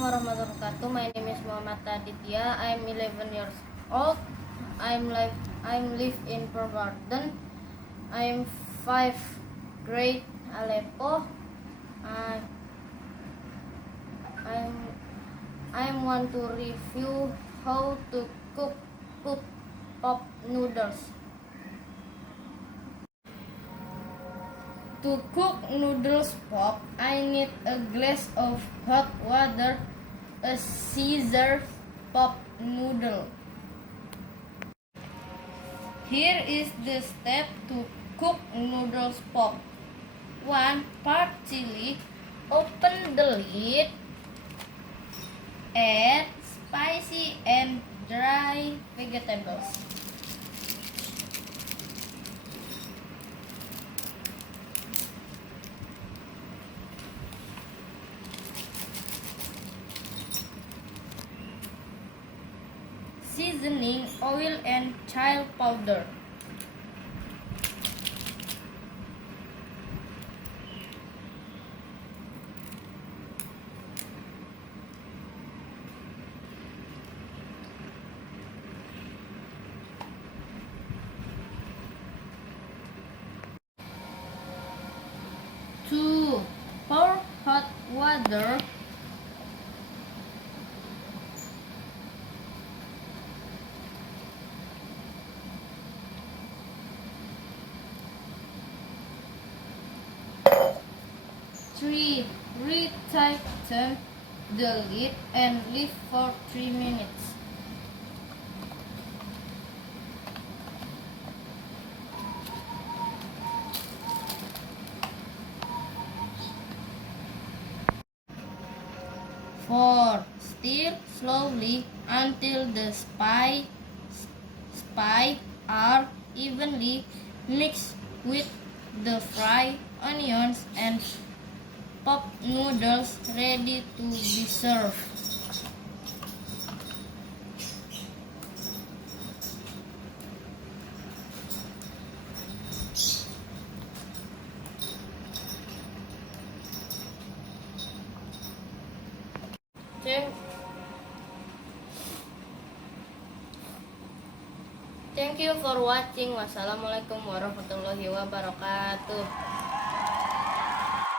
warahmatullahi wabarakatuh. My name is Muhammad Aditya. I'm 11 years old. I'm live in Purwarden. I'm 5th grade Aleppo. I I'm want to review how to cook pop noodles. To cook noodles pop, I need a glass of hot water, a Caesar pop noodle. Here is the step to cook noodles pop. 1 part chili. Open the lid. Add spicy and dry vegetables. Seasoning, oil and chili powder. To pour hot water. Three, retighten the lid and leave for 3 minutes. Four, stir slowly until the spices are evenly mixed with the fried onions and pop noodles ready to be served. Thank you for watching. Wassalamualaikum warahmatullahi wabarakatuh.